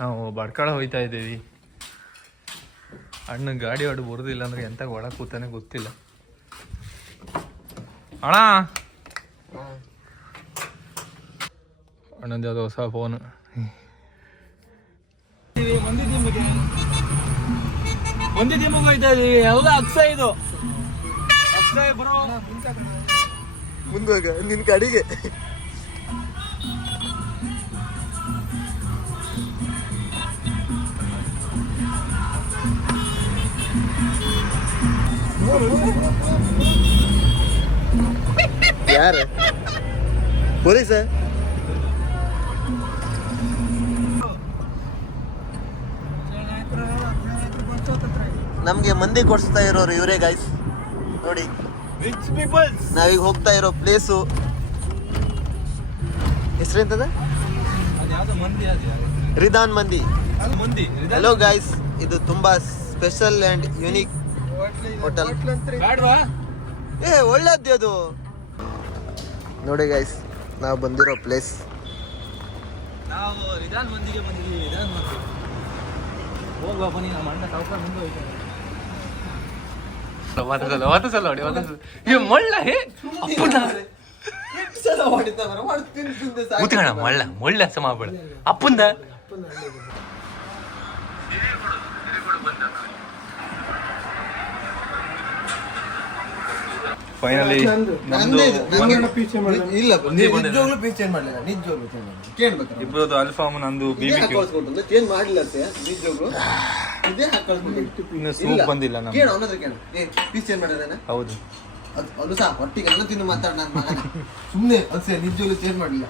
ನಾವು ಬಡ್ಕಳ ಹೋಯ್ತಾ ಇದ್ದೀವಿ. ಅಣ್ಣ ಗಾಡಿ ಹೊಡು ಬರೋದಿಲ್ಲ ಅಂದ್ರೆ ಎಂತ ಒಳಗೆ ಕೂತಾನೆ ಗೊತ್ತಿಲ್ಲ. ಅಣ್ಣ ಅಣ್ಣಂದು ಯಾವುದೋ ಹೊಸ ಫೋನು. ಒಂದೇ ದಿಮ್ಮಗೆ ಹೋಯ್ತಾ ಇದೀವಿ. ಎಲ್ಲ ಅಕ್ಷಯ ಇದು ಅಕ್ಷಯ ಬರೋ ಮುಂದೆ ನಿನ್ ಗಾಡಿಗೆ ಯಾರು ಪೊಲೀಸ? ನಮ್ಗೆ ಮಂದಿ ಕೊಡ್ಸ್ತಾ ಇರೋರು ಇವರೇ ಗೈಸ್. ನೋಡಿ ನಾವೀಗ ಹೋಗ್ತಾ ಇರೋ ಪ್ಲೇಸು ಹೆಸರೆಂತದ? ರಿದಾನ್ ಮಂದಿ. ಹಲೋ ಗೈಸ್, ಇದು ತುಂಬಾ ಸ್ಪೆಷಲ್ ಅಂಡ್ ಯುನೀಕ್ ಹೋಟೆಲ್. ಒಳ್ಳೇದು ಅದು. ನೋಡಿ ಗೈಸ್, ನಾವು ಬಂದಿರೋ ಪ್ಲೇಸ್. ನಾವು ರಿದಾನ್ ಮಂದಿಗೆ ಬಂದಿದ್ದೀವಿ. ರಿದಾನ್ ಮಂದಿ ಹೋಗುವ ಬನ್ನಿ. ನಮ್ಮ ಅಣ್ಣ ಸಾವುಕಾರ ಮುಂದೆ ಹೋಗ್ತಾನೆ. ಮಳ್ಳ ಸಮಾಬಳ ಅಪ್ಪಂದ ಫೈನಲಿ ಇಬ್ಬರದು ಅಲ್ಫಾಮ್ ನಂದು ಬಿಬಿಕ್ಯೂ ಚೇಂಜ್ ಮಾಡಿಲ್ಲ ನಿಜವಾಗ್ಲೂ. ಇನ್ನು ಸೂಪ್ ಬಂದಿಲ್ಲ ನಮ್ಗೆ. ಪೀಸ್ ಚೇಂಜ್ ಮಾಡಿದ್ರೆ ಹೌದು ಅದು ಸಹ ಒಟ್ಟಿಗೆ ಎಲ್ಲ ತಿಂದು ಮಾತಾಡ ನನ್ನ ಮಗನ ಸುಮ್ಮನೆ ಅಲ್ಸೆ ನಿಜವಾಗ್ಲೂ ಚೇಂಜ್ ಮಾಡಿಲ್ಲ.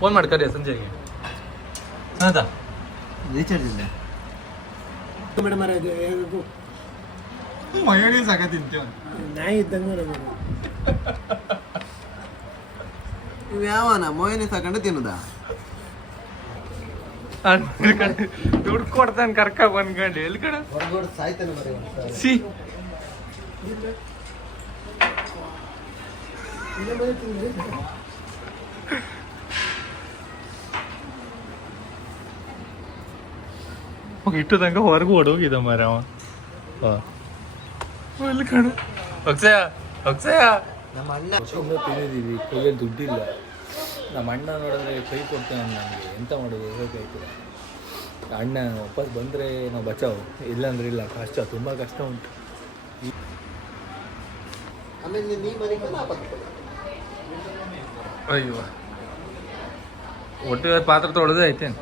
ಫೋನ್ ಮಾಡಿ ಕರಿಯ ಸಂಜೆಗೆ. ಹೌದಾ ರೀಚಾರ್ಜ್ ಇಲ್ಲ ಮಯೋನೀಸ್ ಆಗ ತಿಂತೀವ ನಾಯಿ ಇದ್ದಂಗೆ. ಇವು ಯಾವನ ಮೊಯನೀಸ್ ಹಾಕೊಂಡು ತಿನ್ನದ? ದುಡ್ಡು ಕೊಡ್ತಾನೆ ಕರ್ಕ ಬಂದ್ಕೊಂಡು ಎಲ್ಲಿ ಕಡೆ ಹೊರಗೋಡ್ ಸಾಯ್ತಾನೆ ಮರಿ. ಸಿ ಇಟ್ಟು ತನಕ ಹೊರಗು ಓಡೋಗಿದ ಮರ ಅವ. ಎಲ್ಲಿ ಕಣ ಅಕ್ಷಯ ಅಕ್ಷಯ ನಮ್ಮ ಅಣ್ಣ ತಿಂದಿದ್ದೀವಿ. ಕೈಯಲ್ಲಿ ದುಡ್ಡಿಲ್ಲ. ನಮ್ಮ ಅಣ್ಣ ನೋಡಿದ್ರೆ ಕೈ ಕೊಡ್ತೇನೆ ನನಗೆ. ಎಂತ ಮಾಡೋದು ಹೇಗಾಯ್ತು. ಅಣ್ಣ ವಾಪಸ್ ಬಂದರೆ ನಾವು ಬಚಾವು, ಇಲ್ಲಾಂದ್ರೆ ಇಲ್ಲ. ಕಷ್ಟ, ತುಂಬ ಕಷ್ಟ ಉಂಟು. ಆಮೇಲೆ ನೀ ಮನೆ ಅಯ್ಯೋ ಒಟ್ಟು ಪಾತ್ರ ತೊಳೆದೇ ಐತೇನು?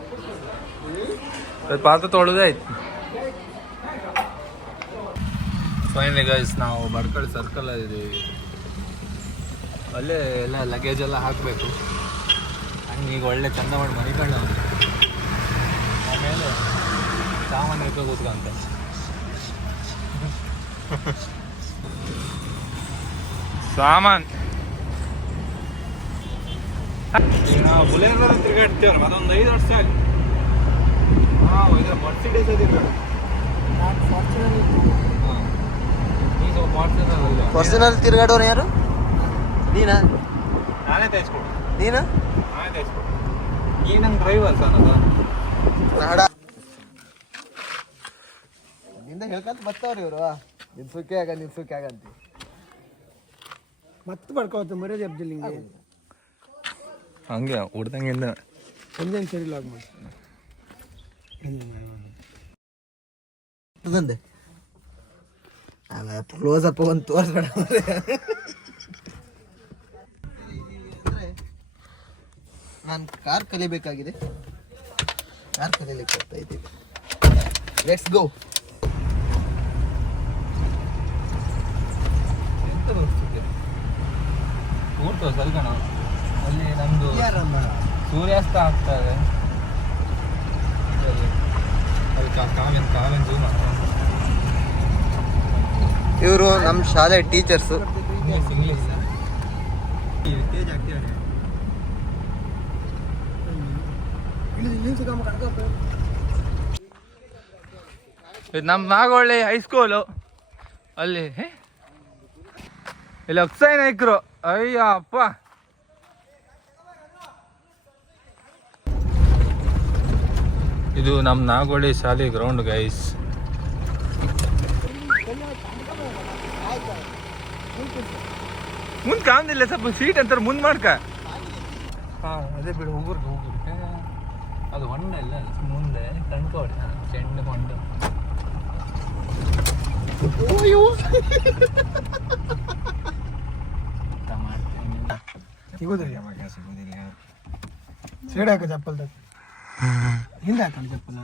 ಪಾತ್ರ ತೊಳೆದೇ ಐತಿ. ಫೈನಲಿ ಗೈಸ್, ನಾವು ಬಡ್ಕಳಿ ಸರ್ಕಲ್ ಇದ್ದೀವಿ. ಅಲ್ಲೇ ಎಲ್ಲ ಲಗೇಜ್ ಎಲ್ಲ ಹಾಕಬೇಕು. ಹಂಗೆ ಈಗ ಒಳ್ಳೆ ಚಂದ ಮಾಡಿ ಮನಿಕಂಡ ಆಮೇಲೆ ಸಾಮಾನು ಇಟ್ಕೊ ಕೂತ್ಕೊಂತ. ಸಾಮಾನ್ ಈಗ ನಾವು ಬುಲೆರೋ ತಿರ್ಗಾಡ್ತೇವ್ರ ಮತ್ತೊಂದು 5 ವರ್ಷ ಆಗಿ. ಹಾಂ, ಇದ್ರ ಮರ್ಸಿಡೀಸ್ ತಿರ್ಗಾಡ. ಪರ್ಸನಲ್ ತಿರ್ಗಾಡೋರು ಯಾರು? ನೀನಾ? ನಾನೇ ತೈಸ್ಕೊಡು. ನೀನು? ನಾನೇ ತೈಸ್ಕೊಡು. ನೀ ನಂಗೆ ಡ್ರೈವರ್ ಸರ್ ಅದು ನಾಡ ನಿಂದ ಹೇಳ್ಕಂತ ಬರ್ತಾವ್ರಿ ಇವರು. ನಿನ್ ಸುಖಿ ಆಗ ನಿನ್ ಸುಖಿ ಆಗಂತ ಮತ್ತೆ ಬಡ್ಕೋತ ಮರ್ಯಾದೆ ಅಬ್ದುಲ್ ಹಿಂಗೆ ಹಂಗೆ ಹುಡ್ದಂಗಿಂದ ಒಂದೇನು ಸರಿ ಲಾಗ್ ಮಾಡಿ ಅದಂದೆ ಕ್ಲೋಸ್ ಅಪ್ ಒಂದು ತೋರಿಸ್ಬೇಡ. ನಾನು ಕಾರ್ ಕಲಿಬೇಕಾಗಿದೆ. ಕಾರ್ ಕಲಿಯಲಿಕ್ಕೆ ಹೋಗ್ತಾ ಇದ್ದೀವಿ. Let's go. ಎಂತ ಬರ್ತಿದ್ದೆ ಊಟ ಸಲ್ಗಣ ಅಲ್ಲಿ ನಮ್ದು ಸೂರ್ಯಾಸ್ತ ಆಗ್ತದೆ. ಕಾವೇನ್ ಜೂಮ್ ಇವರು ನಮ್ಮ ಶಾಲೆ ಟೀಚರ್ಸು. ಇಂಗ್ಲೀಷ್ ಇದು ನಮ್ಮ ನಾಗೋಳ್ಳಿ ಹೈಸ್ಕೂಲು. ಅಲ್ಲಿ ಇಲ್ಲಿ ಅಕ್ಷಯ ನಾಯ್ಕರು. ಅಯ್ಯ ಅಪ್ಪ, ಇದು ನಮ್ಮ ನಾಗೋಳಿ ಶಾಲೆ ಗ್ರೌಂಡ್ ಗೈಸ್. ಮುಂದೆ ಕಾಣ್ದಿಲ್ಲ, ಸ್ವಲ್ಪ ಸೀಟ್ ಅಂತಾರೆ ಮುಂದೆ ಮಾಡ್ಕ. ಅದೇ ಬಿಡು, ಹೋಗ್ರಿ. ಅದು ಹೊಂಡ ಇಲ್ಲ ಮುಂದೆ ಕಣ್ಕೋಡಿ, ಚೆಂಡು ಹೊಂಡ. ಸಿಗೋದಿಲ್ಲ ಸೈಡ್ ಹಾಕ ಚಪ್ಪಲ್ ಹಿಂದೆ ಹಾಕೊಂಡು ಚಪ್ಪಲ್.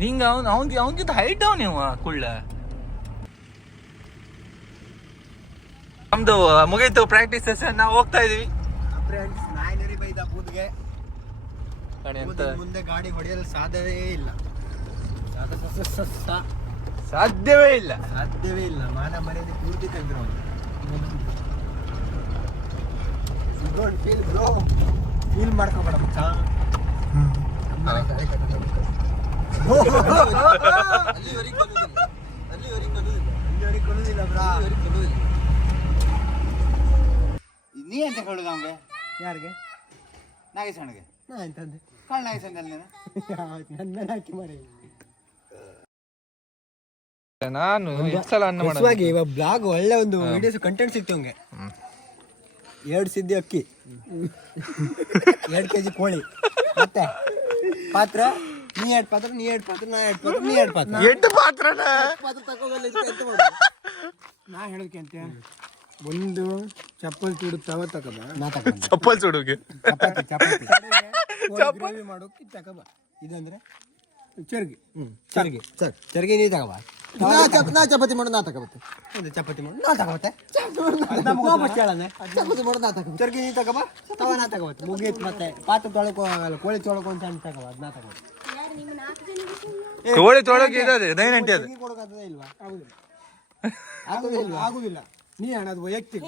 ನಿಂಗೆ ಅವನಿಗಿಂತ ಹೈಟ್ ಅವ ನೀವು ಕುಳ್ಳ. ನಮ್ದು ಮುಗೀತು ಪ್ರಾಕ್ಟೀಸ್ ಸೆಷನ್, ನಾವು ಹೋಗ್ತಾ ಇದೀವಿ. ನಾಯಿನರಿ ಬೈದ ಬೂದ್ಗೆ ಅಂತ ಮುಂದೆ ಗಾಡಿ ಹೊಡೆಯಲು ಸಾಧ್ಯವೇ ಇಲ್ಲ. ಸಾಧ್ಯವೇ ಇಲ್ಲ. ಸಾಧ್ಯವೇ ಇಲ್ಲ. ಮಾನ ಮರ್ಯಾದೆ ಪೂರ್ತಿ ತೆಗೆದ್ರು ಅವನು. ಫೀಲ್ ಮಾಡ್ಕೊಬೇಡ ಮಚ್ಚ. ಅಲ್ಲಿವರೆಗೆ ಕೊಡುದಿಲ್ಲ ಬ್ರಾ. ನೀ ಅಂತ ಹೇಳುದು ಅವ್ಗೆ? ಯಾರಿಗೆ? ನಾಗೇಶಣ್ಣಗೆ. ನಾ ಎಂತಂದೆ? ಕಾಳು ನಾಗೇಶಣ್ಣ ನೀನು ನನ್ನ ಹಾಕಿ ಮಾಡಿ. ನಾನು ಎಷ್ಟು ಸಲ ಅನ್ನ ಹೊಸವಾಗಿ ಇವಾಗ ಬ್ಲಾಗ್ ಒಳ್ಳೆ ಒಂದು ವಿಡಿಯೋಸ್ ಕಂಟೆಂಟ್ ಸಿಕ್ತು ಹಂಗೆ. 2 ಸಿದ್ದಿ ಅಕ್ಕಿ, 2 kg ಕೋಳಿ, ಮತ್ತೆ ಪಾತ್ರ ನೀ 2 ಪಾತ್ರ, ನೀ 2 ಪಾತ್ರ, ನಾ 2 ಪಾತ್ರ, ನೀ 2 ಪಾತ್ರ. 8 ಪಾತ್ರನ ಪಾತ್ರ ತಗೋಗಲ್ಲ. ಎಂತ ಮಾಡೋದು? ನಾ ಹೇಳೋದಕ್ಕೆ ಅಂತ ಒಂದು ಚಪ್ಪಲ್ ಚೂಡು ತವ ತಗೋಬ. ನಾ ತಗೊಂಡು ಚಪ್ಪಲ್ ಸುಡುಗೆ ಚಪಾತಿ ಗ್ರೇವಿ ಮಾಡೋಕೆ ತಗೋಬ. ಇದಂದ್ರೆ ಚರ್ಗಿ. ಚರ್ಗಿ ನೀ ತಗೋಬ. ನಾ ಚಪಾತಿ ಮಾಡೋದು ನಾ ತಗೋಬತ್ತೆ. ಚಪಾತಿ ಮಾಡೋದು ನಾ ತಗೋಬತ್ತೆ. ಚಪಾತಿ ಮಾಡೋದು ನಾ ತಗೋ. ಚರ್ಗಿ ನೀ ತಗೋಬ, ತವ ನಾ ತಗೋಬತ್ತೆ. ಮುಗೀತು. ಮತ್ತೆ ಪಾತ್ರ ತೊಳಕೋ ಕೋಳಿ ತೊಳಕೋ ಅಂತ ತಗೋಬ. ಅದ್ ನಾ ತಗೋಬತ್ತೆ. ಕೋಳಿ ತೊಳಗೆ ಇರೋದು 9 ಗಂಟೆ ಅದು. ಕೊಡೋಕಾಗ್ತದೆ ಇಲ್ವಾ? ಆಗುದಿಲ್ಲ. ನೀ ಅಣ್ಣ ಅದು ವೈಯಕ್ತಿಕ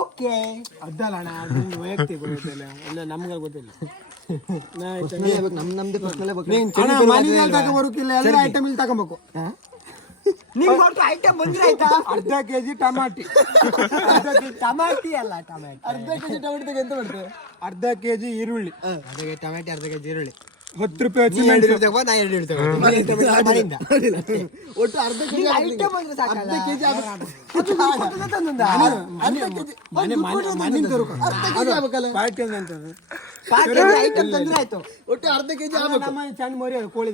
ಓಕೆ. ಅದ್ದಲ್ಲ ಅಣ್ಣ, ಅದು ವೈಯಕ್ತಿಕ ಗೊತ್ತಿಲ್ಲ. ಎಲ್ಲ ನಮ್ಗೆ ಗೊತ್ತಿಲ್ಲ. ನಮ್ದು ತಗೋಬರೋಕಿಲ್ಲ, ಎಲ್ಲ ಐಟಮ್ ಇಲ್ಲಿ ತಗೋಬೇಕು. ಐಟಮ್ ಬಂದ್ರೆ ಆಯ್ತಾ? ಅರ್ಧ ಕೆಜಿ ಟಮಾಟಿ. ಟಮಾಟಿ ಅಲ್ಲ, ಟಮಾಟಿ. ಅರ್ಧ ಕೆಜಿ ಟಮಾಟಿ ಎಂತ ಮಾಡ್ತೇವೆ? ಅರ್ಧ ಕೆಜಿ ಈರುಳ್ಳಿ, ಟಮಾಟಿ ಅರ್ಧ ಕೆಜಿ ಈರುಳ್ಳಿ, 10 ರೂಪಾಯಿ ಒಟ್ಟು ಅರ್ಧ ಕೆಜಿ ಐಟಮ್ ಬಂದ್ರೆ ಸಾಕಲ್ಲ. ಐಟಮ್ ತಂದ್ರೆ ಆಯ್ತು. ಒಟ್ಟು ಅರ್ಧ ಕೆಜಿ ಸಣ್ಣ ಮರಿ ಕೋಳಿ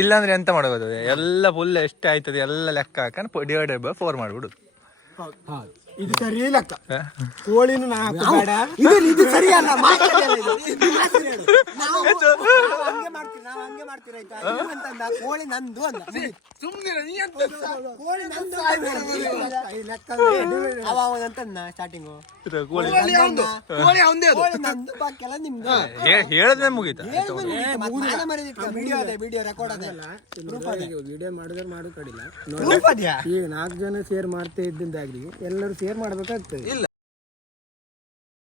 ಇಲ್ಲಾಂದ್ರೆ ಎಂತ ಮಾಡೋದು? ಎಲ್ಲ ಫುಲ್ ಎಷ್ಟು ಆಯ್ತದೆ ಎಲ್ಲ ಲೆಕ್ಕ ಹಾಕೊಂಡು ಡಿವೈಡೆಡ್ ಬೈ 4 ಮಾಡ್ಬಿಡುದು. ಇದು ಸರಿ ಲೆಕ್ಕ. ಕೋಳಿನೂ ನಾ ಹಾಕಬೇಡ. ಇದು ಸರಿ ಅಲ್ಲ. ನಾವು ಹಂಗೆ ಮಾಡ್ತೀವಿ ಆಯ್ತಾ? ಅಂತಂದ ಕೋಳಿ ನಂದು ಅಂದ. ಕೋಳಿ ನಂದು ಅವಂತಂದ ಸ್ಟಾರ್ಟಿಂಗು. ಕೋಳಿ ನಂದು, ಬಾಕಿಯೆಲ್ಲ ನಿಮ್ದು. ಹೇಳದೆ ಮುಗೀತ. ವಿಡಿಯೋ ರೆಕಾರ್ಡ್ ಅದೆಲ್ಲ ವಿಡಿಯೋ ಮಾಡಿದ್ರೆ ಮಾಡು ಕಡಿಲ್ಲ. ಈಗ 4 ಜನ ಶೇರ್ ಮಾಡ್ತಾ ಇದ್ದಿಂದಾಗ್ಲಿ ಎಲ್ಲರೂ ಶೇರ್ ಮಾಡ್ಬೇಕಾಗ್ತದೆ.